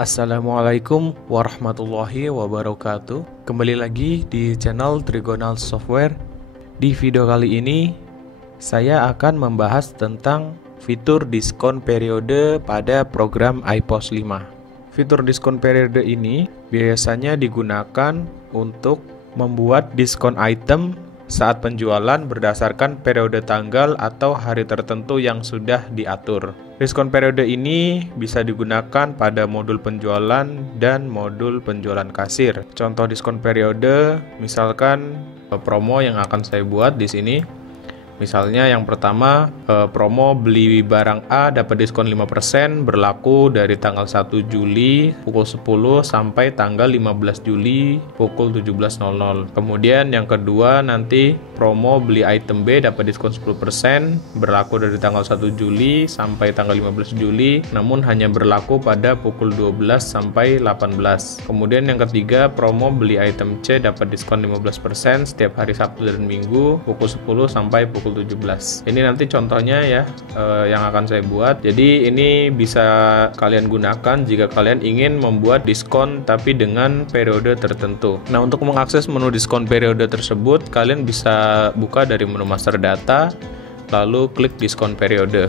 Assalamualaikum warahmatullahi wabarakatuh. Kembali lagi di channel Trigonal Software. Di video kali ini saya akan membahas tentang fitur diskon periode pada program iPOS 5. Fitur diskon periode ini biasanya digunakan untuk membuat diskon item saat penjualan berdasarkan periode tanggal atau hari tertentu yang sudah diatur. Diskon periode ini bisa digunakan pada modul penjualan dan modul penjualan kasir. Contoh diskon periode, misalkan promo yang akan saya buat di sini. Misalnya yang pertama, promo beli barang A dapat diskon 5% berlaku dari tanggal 1 Juli pukul 10 sampai tanggal 15 Juli pukul 17.00. Kemudian yang kedua nanti promo beli item B dapat diskon 10% berlaku dari tanggal 1 Juli sampai tanggal 15 Juli namun hanya berlaku pada pukul 12 sampai 18. Kemudian yang ketiga, promo beli item C dapat diskon 15% setiap hari Sabtu dan Minggu pukul 10 sampai pukul 17. Ini nanti contohnya ya yang akan saya buat. Jadi ini bisa kalian gunakan jika kalian ingin membuat diskon tapi dengan periode tertentu. Nah, untuk mengakses menu diskon periode tersebut, kalian bisa buka dari menu master data, lalu klik diskon periode.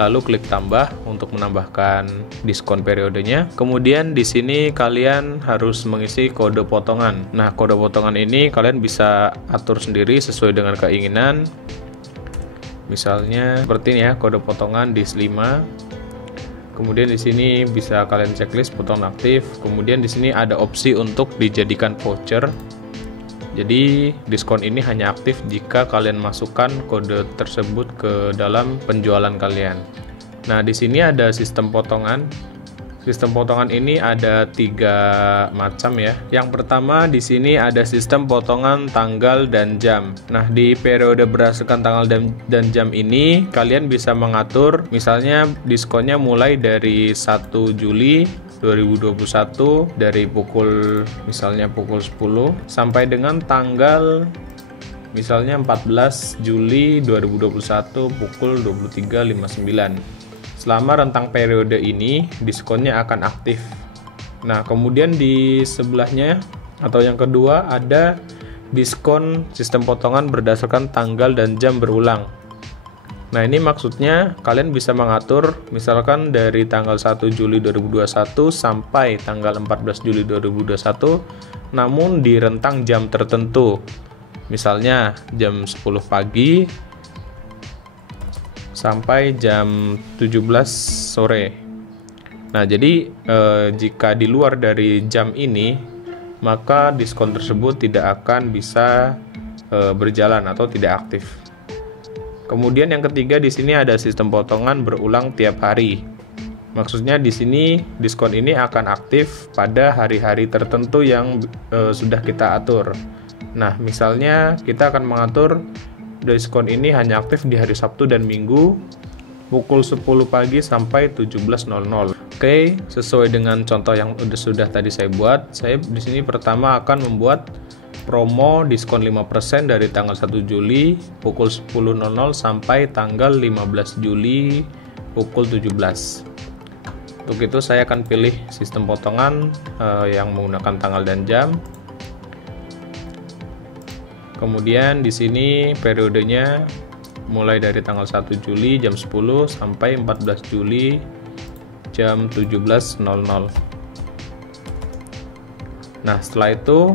Lalu klik tambah untuk menambahkan diskon periodenya. Kemudian di sini kalian harus mengisi kode potongan. Nah, kode potongan ini kalian bisa atur sendiri sesuai dengan keinginan. Misalnya seperti ini ya, kode potongan dis 5. Kemudian di sini bisa kalian checklist potongan aktif. Kemudian di sini ada opsi untuk dijadikan voucher. Jadi diskon ini hanya aktif jika kalian masukkan kode tersebut ke dalam penjualan kalian. Nah, di sini ada sistem potongan. Sistem potongan ini ada 3 macam ya. Yang pertama di sini ada sistem potongan tanggal dan jam. Nah, di periode berdasarkan tanggal dan jam ini kalian bisa mengatur misalnya diskonnya mulai dari 1 Juli 2021 dari misalnya pukul 10 sampai dengan tanggal misalnya 14 Juli 2021 pukul 23.59. Selama rentang periode ini diskonnya akan aktif. Nah, kemudian di sebelahnya atau yang kedua ada diskon sistem potongan berdasarkan tanggal dan jam berulang. Nah, ini maksudnya kalian bisa mengatur misalkan dari tanggal 1 Juli 2021 sampai tanggal 14 Juli 2021 namun di rentang jam tertentu. Misalnya jam 10 pagi sampai jam 17 sore. Nah, jadi jika di luar dari jam ini maka diskon tersebut tidak akan bisa berjalan atau tidak aktif. Kemudian yang ketiga di sini ada sistem potongan berulang tiap hari. Maksudnya di sini diskon ini akan aktif pada hari-hari tertentu yang sudah kita atur. Nah, misalnya kita akan mengatur diskon ini hanya aktif di hari Sabtu dan Minggu pukul 10 pagi sampai 17.00. Oke, sesuai dengan contoh yang sudah tadi saya buat, saya di sini pertama akan membuat promo diskon 5% dari tanggal 1 Juli pukul 10.00 sampai tanggal 15 Juli pukul 17. Untuk itu saya akan pilih sistem potongan yang menggunakan tanggal dan jam. Kemudian di sini periodenya mulai dari tanggal 1 Juli jam 10 sampai 14 Juli jam 17.00. Nah, setelah itu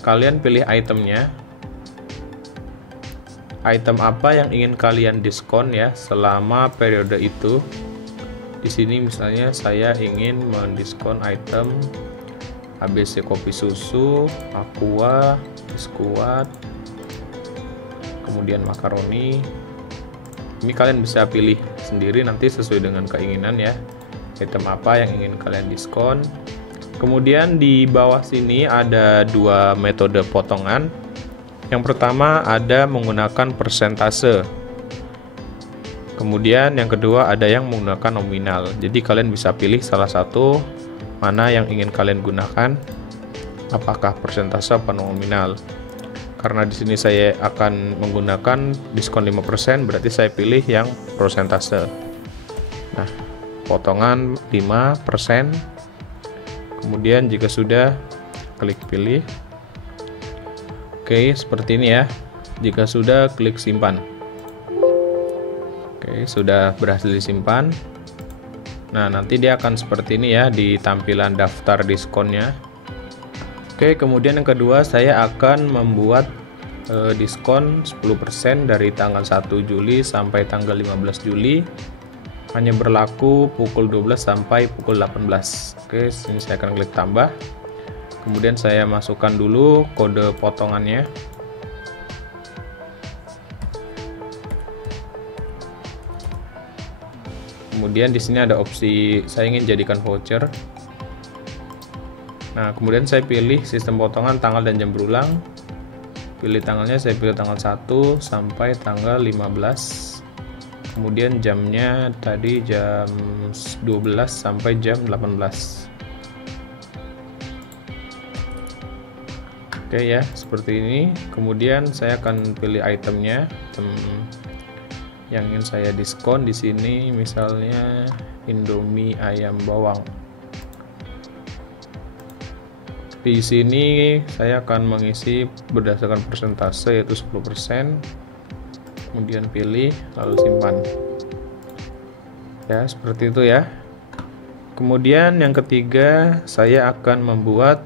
kalian pilih itemnya. Item apa yang ingin kalian diskon ya selama periode itu. Di sini misalnya saya ingin mendiskon item ABC kopi susu, aqua, biskuat, kemudian makaroni. Ini kalian bisa pilih sendiri nanti sesuai dengan keinginan ya. Item apa yang ingin kalian diskon. Kemudian di bawah sini ada 2 metode potongan. Yang pertama ada menggunakan persentase. Kemudian yang kedua ada yang menggunakan nominal. Jadi kalian bisa pilih salah satu mana yang ingin kalian gunakan. Apakah persentase atau nominal? Karena di sini saya akan menggunakan diskon 5%, berarti saya pilih yang persentase. Nah, potongan 5%. Kemudian jika sudah, klik pilih. Oke, seperti ini ya. Jika sudah, klik simpan. Oke, sudah berhasil disimpan. Nah, nanti dia akan seperti ini ya di tampilan daftar diskonnya. Oke, kemudian yang kedua saya akan membuat diskon 10% dari tanggal 1 Juli sampai tanggal 15 Juli. Hanya berlaku pukul 12 sampai pukul 18. Oke, sini saya akan klik tambah. Kemudian saya masukkan dulu kode potongannya. Kemudian di sini ada opsi saya ingin jadikan voucher. Nah, kemudian saya pilih sistem potongan tanggal dan jam berulang. Pilih tanggalnya, saya pilih tanggal 1 sampai tanggal 15. Kemudian jamnya tadi jam 12 sampai jam 18. Oke ya, seperti ini. Kemudian saya akan pilih itemnya, item yang ingin saya diskon di sini, misalnya Indomie ayam bawang. Di sini saya akan mengisi berdasarkan persentase, yaitu 10%. Kemudian pilih, lalu simpan. Ya, seperti itu ya. Kemudian yang ketiga, saya akan membuat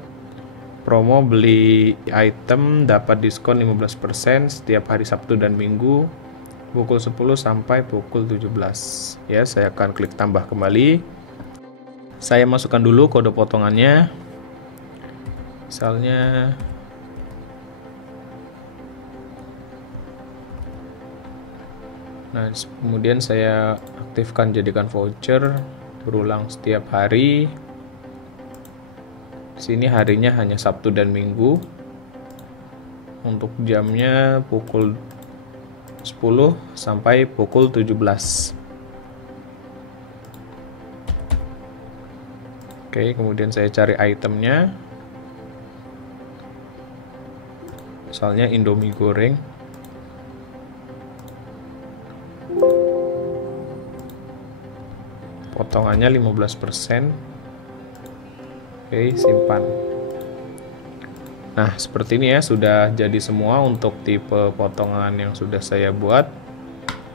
promo beli item dapat diskon 15% setiap hari Sabtu dan Minggu pukul 10 sampai pukul 17. Ya, saya akan klik tambah kembali. Saya masukkan dulu kode potongannya. Misalnya kemudian saya aktifkan jadikan voucher berulang setiap hari. Di sini harinya hanya Sabtu dan Minggu. Untuk jamnya pukul 10 sampai pukul 17. Oke, kemudian saya cari itemnya. Misalnya Indomie goreng. Potongannya 15%. Oke, simpan. Nah, seperti ini ya, sudah jadi semua untuk tipe potongan yang sudah saya buat.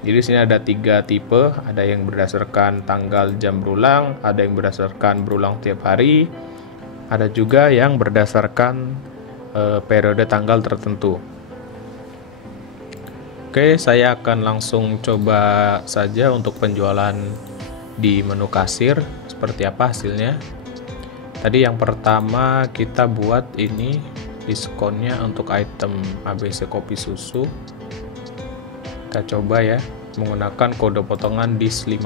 Jadi di sini ada 3 tipe, ada yang berdasarkan tanggal jam berulang, ada yang berdasarkan berulang tiap hari, ada juga yang berdasarkan periode tanggal tertentu. Oke, saya akan langsung coba saja untuk penjualan di menu kasir, seperti apa hasilnya. Tadi yang pertama kita buat ini diskonnya untuk item ABC kopi susu. Kita coba ya menggunakan kode potongan DIS5.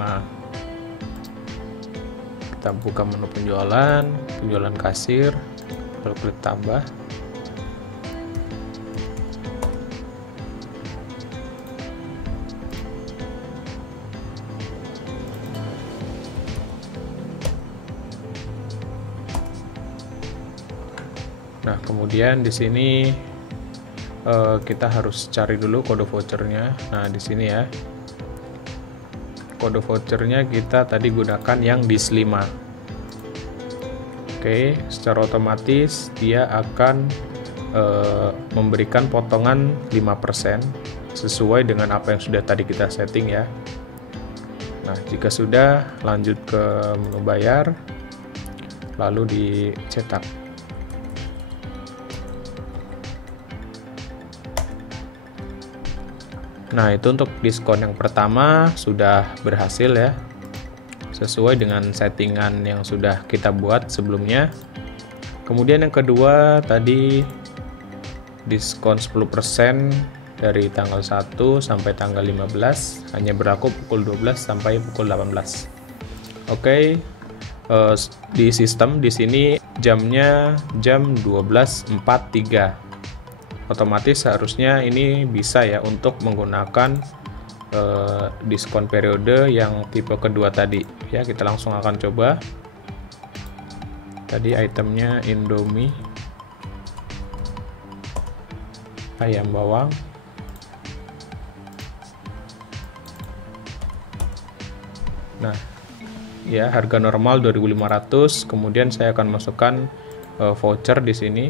Kita buka menu penjualan kasir, lalu klik tambah. Nah, kemudian di sini kita harus cari dulu kode vouchernya. Nah, di sini ya. Kode vouchernya kita tadi gunakan yang DIS5. Oke, secara otomatis dia akan memberikan potongan 5% sesuai dengan apa yang sudah tadi kita setting ya. Nah, jika sudah, lanjut ke menu bayar, lalu dicetak. Nah, itu untuk diskon yang pertama sudah berhasil ya, sesuai dengan settingan yang sudah kita buat sebelumnya. Kemudian yang kedua tadi diskon 10% dari tanggal 1 sampai tanggal 15, hanya berlaku pukul 12 sampai pukul 18. Oke, di sistem di sini jamnya jam 12.43. Otomatis seharusnya ini bisa ya untuk menggunakan diskon periode yang tipe kedua tadi ya. Kita langsung akan coba. Tadi itemnya Indomie ayam bawang. Nah, ya, harga normal 2.500. Kemudian saya akan masukkan voucher di sini.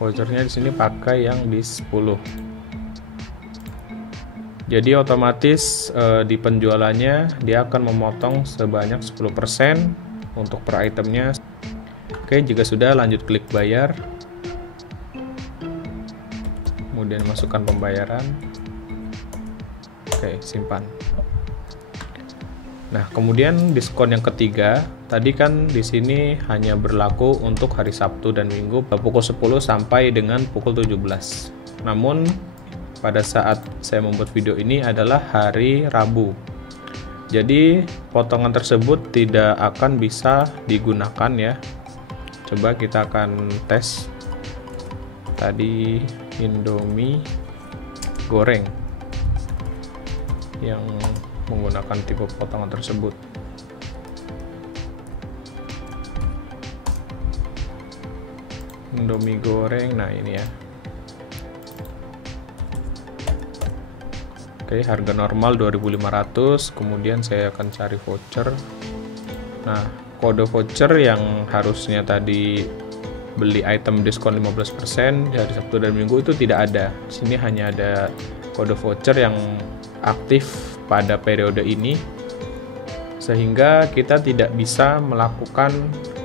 Vouchernya di sini pakai yang di 10. Jadi otomatis di penjualannya dia akan memotong sebanyak 10% untuk per itemnya. Oke, jika sudah, lanjut klik bayar. Kemudian masukkan pembayaran. Oke, simpan. Nah, kemudian diskon yang ketiga, tadi kan di sini hanya berlaku untuk hari Sabtu dan Minggu pukul 10 sampai dengan pukul 17. Namun pada saat saya membuat video ini adalah hari Rabu. Jadi potongan tersebut tidak akan bisa digunakan ya. Coba kita akan tes. Tadi Indomie goreng yang menggunakan tipe potongan tersebut. Indomie goreng, nah ini ya. Oke, harga normal 2.500, kemudian saya akan cari voucher. Nah, kode voucher yang harusnya tadi beli item diskon 15% dari Sabtu dan Minggu itu tidak ada. Di sini hanya ada kode voucher yang aktif pada periode ini, sehingga kita tidak bisa melakukan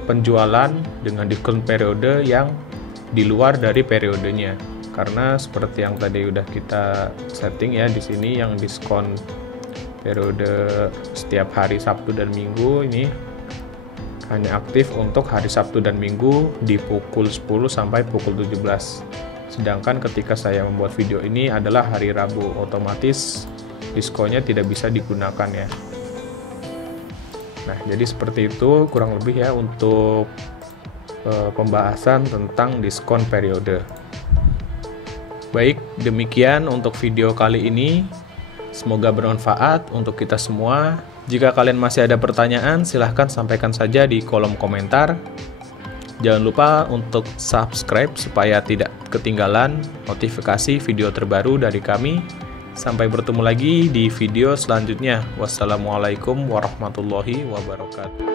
penjualan dengan diskon periode yang di luar dari periodenya. Karena seperti yang tadi udah kita setting ya, di sini yang diskon periode setiap hari Sabtu dan Minggu ini hanya aktif untuk hari Sabtu dan Minggu di pukul 10 sampai pukul 17. Sedangkan ketika saya membuat video ini adalah hari Rabu, otomatis diskonnya tidak bisa digunakan ya. Nah, jadi seperti itu kurang lebih ya untuk pembahasan tentang diskon periode. Baik, demikian untuk video kali ini. Semoga bermanfaat untuk kita semua. Jika kalian masih ada pertanyaan, silahkan sampaikan saja di kolom komentar. Jangan lupa untuk subscribe supaya tidak ketinggalan notifikasi video terbaru dari kami. Sampai bertemu lagi di video selanjutnya. Wassalamualaikum warahmatullahi wabarakatuh.